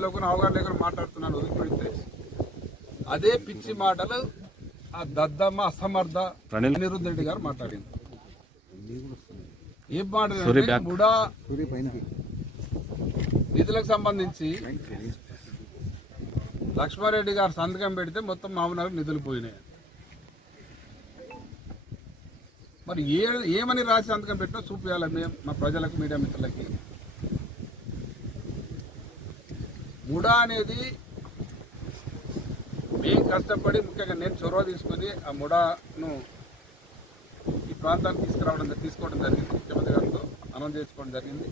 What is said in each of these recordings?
తెలియకుండా అవగాహన లేకుండా మాట్లాడుతున్నాను వదిలిపెడితే అదే పిచ్చి మాటలు ఆ దద్దమ్మ అసమర్థ అనిరుద్ధ్ రెడ్డి గారు మాట్లాడింది. ఏం మాట సూరి బ్యాక్. ముడా నిధులకు సంబంధించి లక్ష్మారెడ్డి గారు సంతకం పెడితే మొత్తం మామూలు నిధులు పోయినాయి. మరి ఏ ఏమని రాసి సంతకం పెట్టినా చూపించాలి మేము మా ప్రజలకు మీడియా మిత్రులకి. ముడా అనేది మేము కష్టపడి ముఖ్యంగా నేను చొరవ తీసుకొని ఆ ముడాను ఈ ప్రాంతానికి తీసుకురావడం తీసుకోవడం జరిగింది. ముఖ్యమంత్రి గారితో అనౌన్స్ చేసుకోవడం జరిగింది.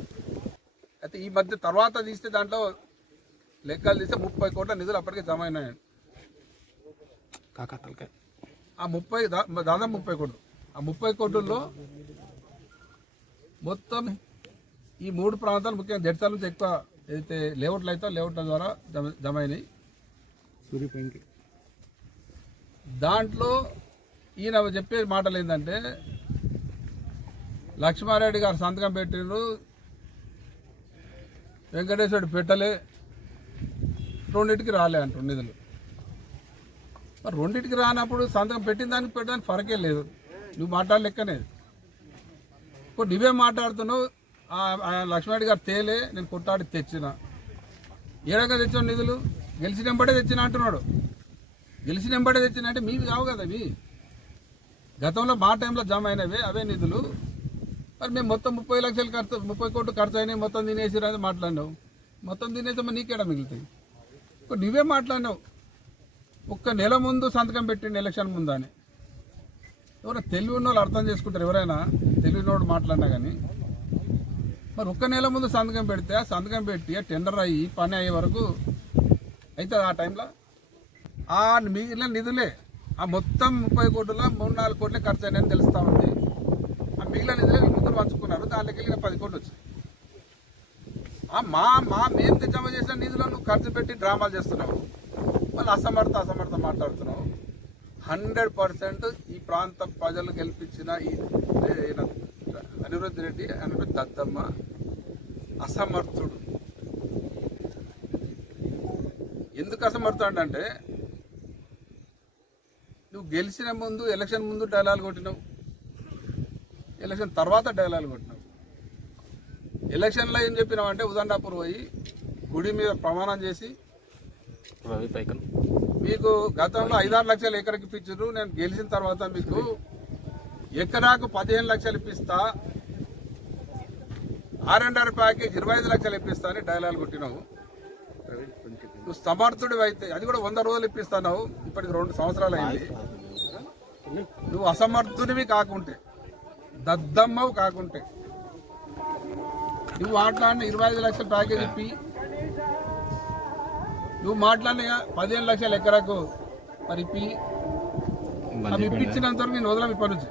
అయితే ఈ మధ్య తర్వాత తీస్తే దాంట్లో లెక్కలు తీస్తే ముప్పై కోట్ల నిధులు అప్పటికే జమ అయినాయి. కాకా తలకాయ. ఆ ముప్పై దాదాపు ముప్పై కోట్లు. ఆ ముప్పై కోట్లలో మొత్తం ఈ మూడు ప్రాంతాలు ముఖ్యంగా జడ్చాల నుంచి ఎక్కువ ఏదైతే లేఅవుట్లు అయితే లేఅవుట్ల ద్వారా జమ జమ అయినాయి దాంట్లో ఈయన చెప్పే మాటలు ఏంటంటే లక్ష్మారెడ్డి గారు సంతకం పెట్టిండ్రు వెంకటేశ్వరుడు పెట్టలే రెండింటికి రాలే అంటారు నిధులు. మరి రెండింటికి రానప్పుడు సంతకం పెట్టిన దానికి పెట్టడానికి ఫరకే లేదు. నువ్వు మాట్లాడ లెక్కనే ఇప్పుడు నువ్వే మాట్లాడుతున్నావు? లక్ష్మణ్ గారు తేలే నేను కొట్టాడి తెచ్చిన. ఏడగా తెచ్చిన నిధులు? గెలిచినెంబడే తెచ్చిన అంటున్నాడు. గెలిచినెంబడే తెచ్చిన అంటే మీవి కావు కదా అవి. గతంలో మా టైంలో జమ అయినవే అవే నిధులు. మరి మేము మొత్తం ముప్పై లక్షలు ఖర్చు ముప్పై కోట్లు ఖర్చు అయినాయి మొత్తం తినేసి అని మాట్లాడినావు. మొత్తం తినేసామో నీకేడా మిగులుతాయి? ఇప్పుడు నువ్వే మాట్లాడినావు. ఒక్క నెల ముందు సంతకం పెట్టిండు ఎలక్షన్ ముందు అని. ఎవరైనా తెలివి ఉన్న వాళ్ళు అర్థం చేసుకుంటారు ఎవరైనా. తెలివినోడు మాట్లాడినా కానీ. మరి ఒక్క నెల ముందు సంతకం పెడితే ఆ సంతకం పెట్టి ఆ టెండర్ అయ్యి పని అయ్యే వరకు అవుతుంది ఆ టైంలో ఆ మిగిలిన నిధులే ఆ మొత్తం ముప్పై కోట్ల మూడు నాలుగు కోట్లే ఖర్చు అయినాయని తెలుస్తూ ఉంది. ఆ మిగిలిన నిధులే ముగ్గురు పంచుకున్నారు దాంట్లోకి వెళ్ళిన పది కోట్లు వచ్చాయి ఆ మా మా మేము జమ చేసిన నిధులను నువ్వు ఖర్చు పెట్టి డ్రామాలు చేస్తున్నావు. వాళ్ళు అసమర్థ అసమర్థ మాట్లాడుతున్నావు. హండ్రెడ్ పర్సెంట్ ఈ ప్రాంత ప్రజలు గెలిపించిన ఈ ఈయన అనిరుద్ధ్ రెడ్డి అనిరుద్ధ్ దద్దమ్మ అసమర్థుడు. ఎందుకు అసమర్థుడు అంటే నువ్వు గెలిచిన ముందు ఎలక్షన్ ముందు డైలాగ్ కొట్టినావు. ఎలక్షన్ తర్వాత డైలాగ్ కొట్టినావు. ఎలక్షన్లో ఏం చెప్పినావు అంటే ఉదండాపూర్ పోయి గుడి మీద ప్రమాణం చేసి మీకు గతంలో ఐదారు లక్షలు ఎకరకి ఇప్పించారు నేను గెలిచిన తర్వాత మీకు ఎకరాకు పదిహేను లక్షలు ఇప్పిస్తా ఆర్ అండ్ ఆర్ ప్యాకేజ్ ఇరవై ఐదు లక్షలు ఇప్పిస్తా అని డైలాగ్ కొట్టినావు. నువ్వు సమర్థుడు అయితే అది కూడా వంద రోజులు ఇప్పిస్తున్నావు ఇప్పటికి రెండు సంవత్సరాలు అయింది. నువ్వు అసమర్థునివి కాకుంటే దద్దమ్మవు కాకుంటే నువ్వు మాట్లాడిన ఇరవై ఐదు లక్షల ప్యాకేజ్ ఇప్పి. నువ్వు మాట్లాడిన పదిహేను లక్షల ఎకరకు మరి ఇప్పి. అవి ఇప్పించినంత వరకు నేను వదలం ఇప్పటి నుంచి.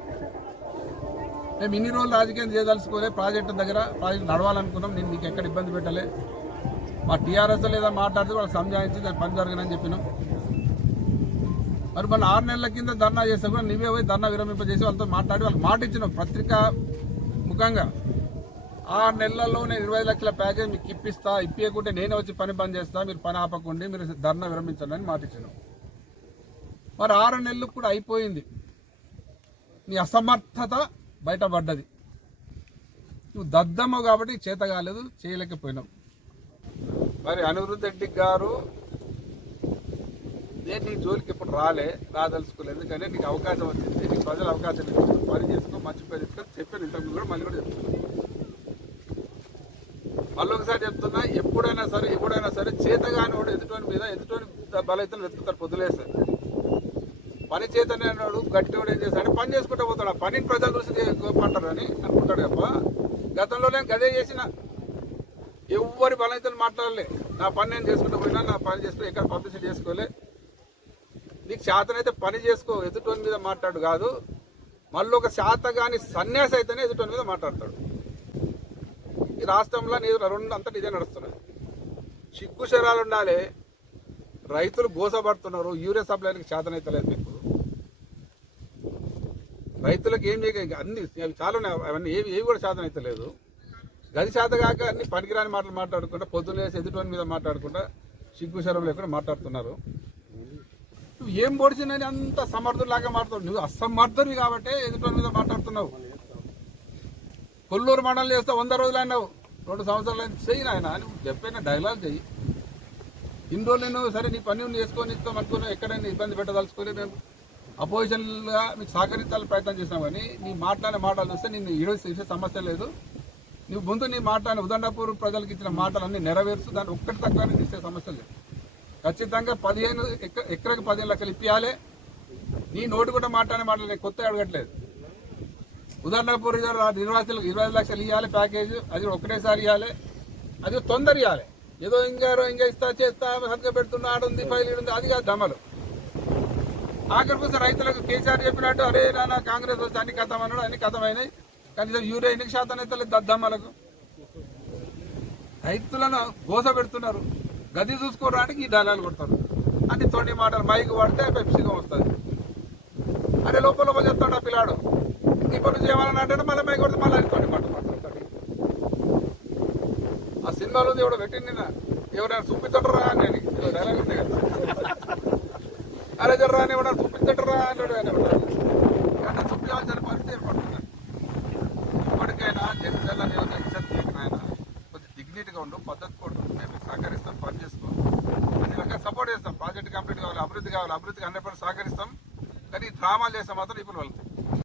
మేము ఇన్ని రోజులు రాజకీయం చేయదలుచుకోలే. ప్రాజెక్టు దగ్గర ప్రాజెక్ట్ నడవాలనుకున్నాం. నేను నీకు ఎక్కడ ఇబ్బంది పెట్టలే. మా టీఆర్ఎస్ లేదా మాట్లాడితే వాళ్ళు సంజాయించి దాని పని జరగనని చెప్పినాం. మరి మన ఆరు నెలల కింద ధర్నా చేస్తే కూడా నువ్వే పోయి ధర్నా విరమింపజేసి వాళ్ళతో మాట్లాడి వాళ్ళకి మాట ఇచ్చినాం పత్రిక ముఖంగా. ఆరు నెలల్లో నేను ఇరవై లక్షల ప్యాకేజ్ మీకు ఇప్పిస్తా ఇప్పించకుంటే నేనే వచ్చి పని పని చేస్తా మీరు పని ఆపకుండా మీరు ధర్నా విరమించండి అని మాట ఇచ్చినాం. మరి ఆరు నెలలు కూడా అయిపోయింది. నీ అసమర్థత బయటపడ్డది. నువ్వు దద్దమ్మ కాబట్టి చేత కాలేదు చేయలేకపోయినావు. మరి అనిరుద్ధ రెడ్డి గారు నేను నీ జోలికి ఇప్పుడు రాలే రాదలుచుకోలేదు ఎందుకంటే నీకు అవకాశం వచ్చింది. నీకు ప్రజలు అవకాశం ఇచ్చింది పని చేసుకో మంచి పని చేసుకో చెప్పాను ఇంతకుముందు కూడా మళ్ళీ కూడా చెప్తాను. మళ్ళీ ఒకసారి చెప్తున్నా ఎప్పుడైనా సరే ఎప్పుడైనా సరే చేతగాని వాడు ఎదుటోని మీద ఎదుటోని బలైతే వెతుకుతారు పొద్దులేస్తారు పని చేతనే వాడు గట్టివాడు ఏం చేస్తాడు పని చేసుకుంటూ పోతాడు. ఆ పనిని ప్రజల దృష్టి అంటారు అని అనుకుంటాడు తప్ప గతంలో నేను గదే చేసిన. ఎవరి బలైతే మాట్లాడలే. నా పని నేను చేసుకుంటూ పోయినా నా పని చేసుకుని ఎక్కడ పబ్లిసిటీ చేసుకోలే. నీకు శాతనైతే పని చేసుకో ఎదుటోని మీద మాట్లాడు కాదు. మళ్ళీ ఒక శాత కానీ సన్యాసి అయితేనే ఎదుటోని మీద మాట్లాడతాడు. ఈ రాష్ట్రంలో నీ రెండు అంతటి ఇదే నడుస్తున్నది సిగ్గు శరాలు ఉండాలి. రైతులు బోసపడుతున్నారు యూరియా సప్లైకి చేతనైతలేదు మీకు. రైతులకు ఏం చేయక అన్ని అవి చాలా ఉన్నాయి అవన్నీ ఏవి ఏవి కూడా శాతం అయితే లేదు. గది శాత కాక అన్ని పనికిరాని మాటలు మాట్లాడుకుంటా పొద్దున్న వేసి ఎదుటోని మీద మాట్లాడుకుంటా సిగ్గు శరం లేకుండా మాట్లాడుతున్నారు. నువ్వు ఏం పొడిచిందని అంత సమర్థులాగా మాట్లాడు నువ్వు అసమర్థుని కాబట్టి ఎదుటోని మీద మాట్లాడుతున్నావు. కొల్లూరు మండలం చేస్తే వంద రోజులు అన్నావు. రెండు సంవత్సరాలు అయితే చెయ్యి నాయన నువ్వు చెప్పిన డైలాగ్ చెయ్యి. ఇన్ని రోజులు నేను సరే నీ పని చేసుకొని ఇస్తాం అనుకున్నావు. ఎక్కడైనా ఇబ్బంది పెట్టదలుచుకోలేదు నేను అపోజిషన్గా మీకు సహకరించాలని ప్రయత్నం చేసినావు కానీ నీ మాట్లాడే మాటలు చూస్తే నేను ఈరోజు చేసే సమస్య లేదు. నువ్వు ముందు నీ మాట్లాడిన ఉదండపూర్ ప్రజలకు ఇచ్చిన మాటలన్నీ నెరవేరుస్తూ దాన్ని ఒక్కటి తక్కువ తీసే సమస్య లేదు. ఖచ్చితంగా పదిహేను ఎక్క ఎకరకు పదిహేను లక్షలు ఇప్పియాలి. నీ నోటి కూడా మాట్లాడే మాటలు నేను కొత్త అడగట్లేదు. ఉదాహరణపూర్ నిర్వాసితులకు ఇరవై లక్షలు ఇవ్వాలి ప్యాకేజ్ అది ఒకటేసారి ఇవ్వాలి అది తొందర ఇవ్వాలి ఏదో ఇంకా ఇంకా ఇస్తా చేస్తా హత్య పెడుతున్నా ఆడుంది ఫైల్ ఉంది అది కాదు దమలు ఆఖరికి వస్తే రైతులకు కేసీఆర్ చెప్పినట్టు అరే నాన్న కాంగ్రెస్ వస్తే అన్ని కథం అన్నాడు అన్ని కథమైనాయి. కనీసం యూరియా ఎన్ని శాతం అయితే దద్దమ్మలకు. రైతులను గోస పెడుతున్నారు. గది చూసుకోవడానికి ఈ డాలాలు కొడతారు. అన్ని తోటి మాటలు మైక్ పడితే పెప్సిగా వస్తుంది. అరే లోపల లోపల చెప్తాడు ఆ పిల్లాడు? ఇప్పుడు నుంచి అంటే మళ్ళీ మైకి కొడితే మళ్ళీ అది తోటి మాట ఆ సినిమాలో ఎవడో పెట్టింది నిన్న. ఎవరైనా చూపించడరా అని. నేను డైలాగ్ ఉంది కదా. అరే జర్రా అని ఎవడన్నా చూపించటరా అన్నాడు ఆయన ఎవడన్నా. అంటే చూపించాల్సిన పరిస్థితి ఏర్పడుతుంది? ఇప్పటికైనా జనరల్ అనే ఒక ఇజ్జత్ డిగ్నిటీగా ఉండు పద్ధతి కూడా మేము సహకరిస్తాం పని చేసుకో. అన్ని రకాల సపోర్ట్ చేస్తాం. ప్రాజెక్ట్ కంప్లీట్ కావాలి అభివృద్ధి కావాలి అభివృద్ధికి హండ్రెడ్ పర్సెంట్ సహకరిస్తాం. కానీ డ్రామాలు చేస్తే మాత్రం ఇప్పుడు వెళ్తాం